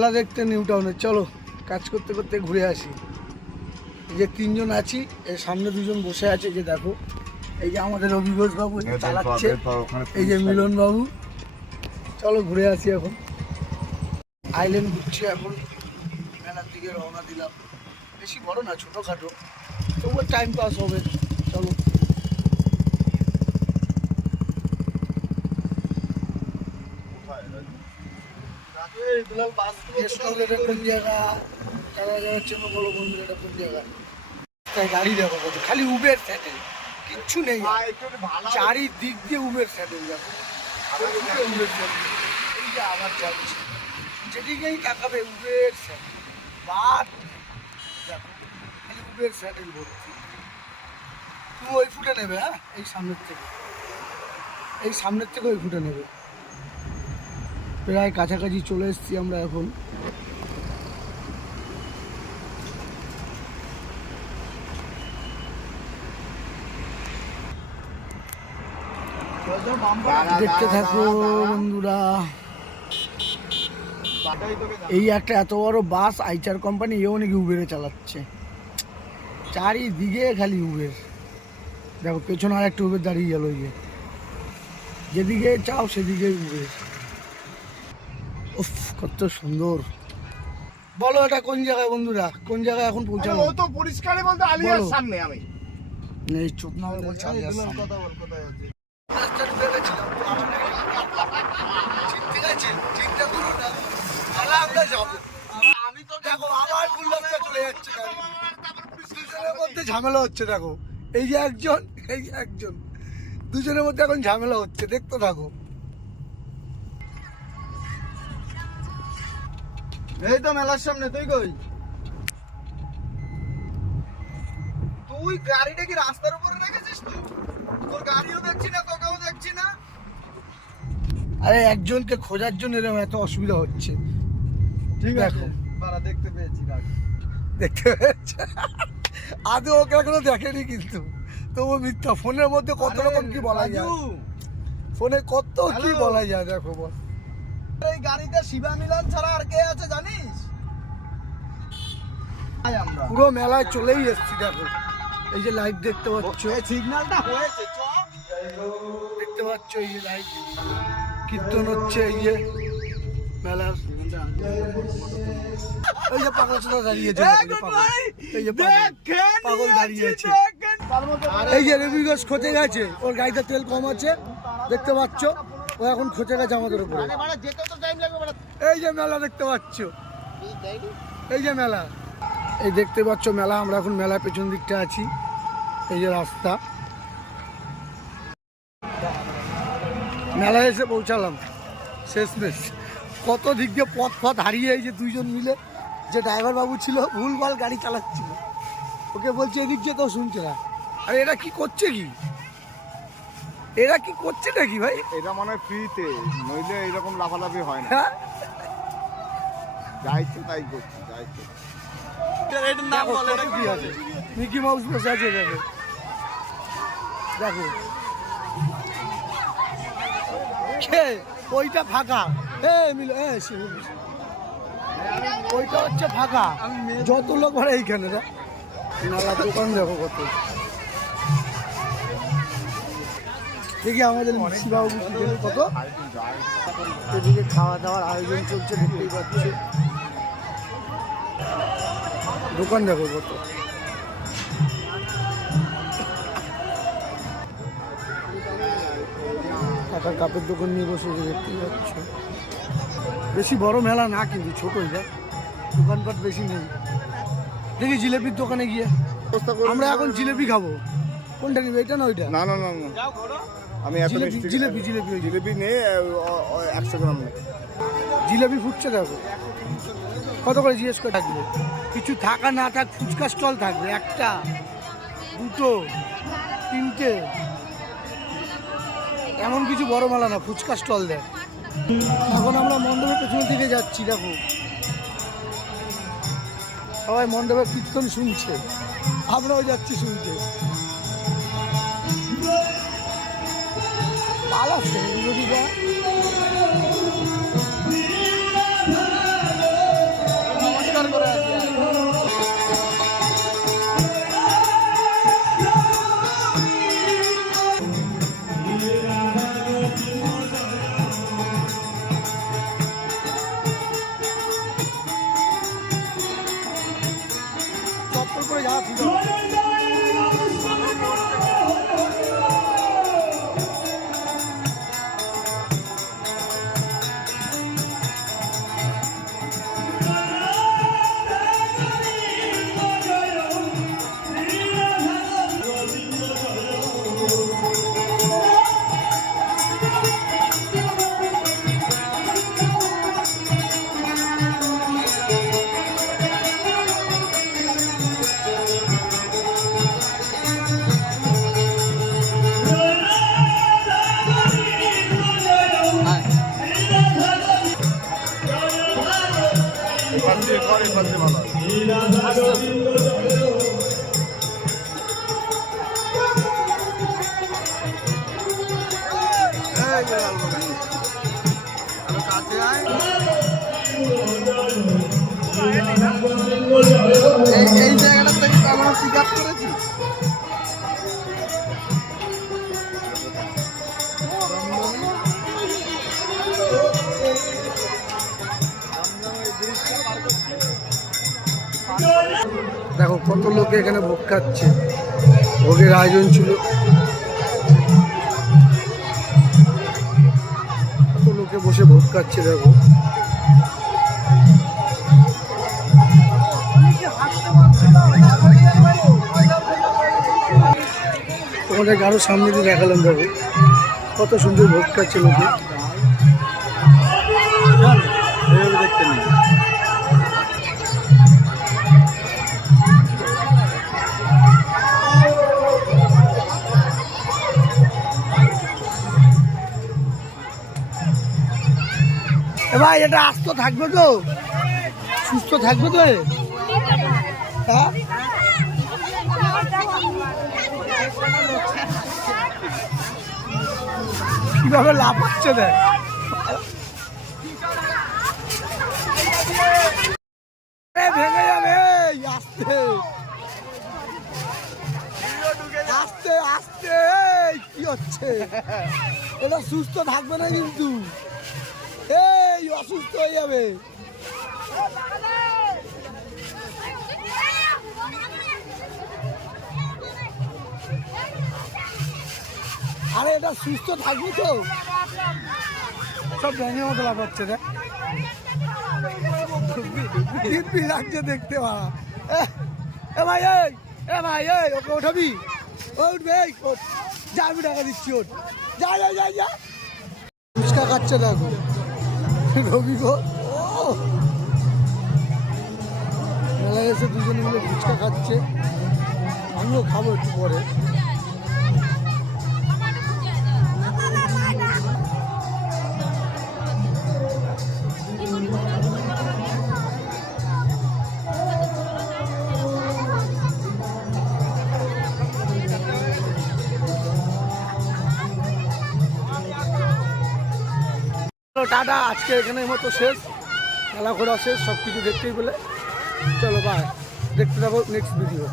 মেলা দেখতে নিউ টাউনে চলো কাজ করতে করতে ঘুরে আসি। এই যে তিনজন আছি, এর সামনে দুজন বসে আছে, যে দেখো এই যে আমাদের অভিঘোষ বাবু চালাচ্ছে, এই যে মিলন বাবু। চলো ঘুরে আসি। এখন আইল্যান্ড ঘুরছি, এখন মেলার দিকে রওনা দিলাম। বেশি বড় না, ছোটোখাটো, তবুও টাইম পাস হবে। চলো কোন জায়গা বলো বন্ধুরা, এটা কোন জায়গা? গাড়ি দেখো কত, খালি উবের স্যাটেল, কিচ্ছু নেই, চারিদিক দিয়ে উবের স্যাটেল। দেখো উবের স্যাটেল, এই যে আবার যাচ্ছে, যেদিকেই তাকাবে উবের স্যাটেল, বাদ দেখো খালি উবের স্যাটেল ভর্তি। তুমি ওই ফুটে নেবে, হ্যাঁ এই সামনের থেকে, এই সামনের থেকে ওই ফুটে নেবে। প্রায় কাছাকাছি চলে এসেছি আমরা এখন। দেখতে থাকো বন্ধুরা। এই একটা এত বড় বাস আইচার কোম্পানি, এও নাকি উবেরে চালাচ্ছে, চারিদিকে খালি উবের। দেখো পেছনে আর একটা উবের দাঁড়িয়ে গেল, গিয়ে যেদিকে চাও সেদিকে উবের। উফ কত সুন্দর। বলো এটা কোন জায়গায় বন্ধুরা, কোন জায়গায় এখন পৌঁছালো? ও তো পরিষ্কারই বলতে আলিয়ার সামনে। আমি এই চুপ না হয়ে বলছি আলিয়ার সামনে। কথা বল, কোথায় আছে? রাস্তা ঢুকে গেছিলাম, ঠিক আছে চিন্তা করো না, তাহলে আমরা যাবো। আমি তো দেখো আবার ভুল রাস্তা চলে যাচ্ছে, দুজনের মধ্যে ঝামেলা হচ্ছে। দেখো এই যে একজন, এই যে একজন, দুজনের মধ্যে এখন ঝামেলা হচ্ছে, দেখতে থাকো। এই তো মেলার সামনে। তুই কই? তুই গাড়িটা কি রাস্তার উপরে রেখেছিস? তোর গাড়িও দেখছি না, তোকেও দেখছি না। আরে একজনকে খোঁজার জন্য এরকম এত অসুবিধা হচ্ছে। ঠিক দেখো দেখতে পেয়েছি গাড়ি, দেখতে পেয়েছে, আদৌ ওকে এখনো দেখেনি, কিন্তু তবু মিথ্যা। ফোনের মধ্যে কত রকম কি বলা যায়, ফোনে কত কি বলা যায়। দেখো বল, এই গাড়িতে শিবা মিলন ছাড়া আর কে আছে জানিস? পুরো মেলায় চলেই এসছি। দেখো এই যে লাইট দেখতে পাচ্ছ, সিগন্যালটা হয়েছে, দেখতে পাচ্ছ এই যে লাইট, কীর্তন হচ্ছে এই যে মেলার। এই যে পাগল ছোটা দাঁড়িয়েছে, এই যে পাগল দাঁড়িয়েছে। এই যে রবিগঞ্জ খোঁজে গেছে, ওর গাড়িতে তেল কম আছে, দেখতে পাচ্ছ, ও এখন খোঁজে গেছে আমাদের উপরে। এই যে মেলা দেখতে পাচ্ছ, এই যে মেলা, এই দেখতে পাচ্ছ মেলা। আমরা এখন মেলার পেছন দিকটা আছি, এই যে রাস্তা। মেলায় এসে পৌঁছালাম শেষমেশ। কত দিক দিয়ে পথ হারিয়ে, এই যে দুইজন মিলে, যে ড্রাইভার বাবু ছিল ভুলভাল গাড়ি চালাচ্ছিল, ওকে বলছে এদিক দিয়ে, তো শুনছে না। আর এরা কি করছে, কি এরা কি করছে নাকি ভাই? এটা মনে হয় ফ্রিতে, নইলে এরকম লাফালাফি হয় না। হ্যাঁ যাইছে তাই করছি, যাইছে। মিকি মাউস বসে আছে, দেখো দেখো, ওইটা ফাঁকা, ওইটা হচ্ছে ফাঁকা, যত লোক ভরে এইখানে। মেলার দোকান দেখো কত। দেখি আমাদের শিবাবু কত, এদিকে খাওয়া দাওয়ার আয়োজন চলছে, দেখতেই পাচ্ছে। দোকান দেখো কত। কাকার কাপের দোকান নিয়ে বসে দেখতেই পাচ্ছ। বেশি বড় মেলা না, কিন্তু ছোটই, দেখ দোকানপাট বেশি নেই। দেখি জিলেপির দোকানে গিয়ে আমরা এখন জিলেপি খাবো। কোনটা নিবে, এটা না ওইটা? না না না, আমি জিলেপি জিলেপি নিয়ে 100 গ্রাম নেই। জিলেপি ফুটছে, দেখো কত করে জিজ্ঞেস করে থাকবে। কিছু থাকা না থাক, ফুচকা স্টল থাকবে, একটা দুটো তিনটে, এমন কিছু বড় মেলা না, ফুচকা স্টল দেয়। এখন আমরা মণ্ডপের পেছনের দিকে যাচ্ছি। দেখো সবাই মণ্ডপের কীর্তন শুনছে, আমরাও যাচ্ছি শুনতে। ভালো আছে এবার দিয়ে কর, এবার দিয়ে ভালো হয়। এই যে লাল বাগান। আরো কাছে আয়। এই জায়গাটা থেকে তো আমরা পিক আপ করেছি। দেখো কত লোকে এখানে ভোগ খাচ্ছে, ভোগের আয়োজন ছিল। কত লোকে বসে ভোগ খাচ্ছে দেখো। তোমাদেরকে আরো সামনে দিয়ে দেখালাম দেখো কত সুন্দর ভোগ খাচ্ছে লোকে। দেখতে নেই। ভাই এটা আস্ত থাকবে তো, সুস্থ থাকবে তো? হ্যাঁ কিভাবে লাফাচ্ছে দেখ। ভেঙে যাবে, আস্তে আস্তে আস্তে। কি হচ্ছে এটা? সুস্থ থাকবে না কিন্তু, এই অসুস্থ হয়ে যাবে। আরে এটা সুস্থ থাকবে তো? সব ভেঙে মতো লাফাচ্ছে রে, দিব্যি লাগছে দেখতে। ভাড়া এ ভাই, এ ভাই, ওকে ওঠাবি? উঠবে, যা আমি টাকা দিচ্ছি, ওঠ, যা যা যা যা। ফুচকা খাচ্ছে দেখো রবি গো। মেলায় এসে দুজনে মিলে ফুচকা খাচ্ছে, আমিও খাবো একটু পরে। টাটা, আজকে এখানে মতো শেষ, মেলা ঘোরা শেষ, সব কিছু দেখতেই বলে। চলো বাই, দেখতে যাবো নেক্সট ভিডিও।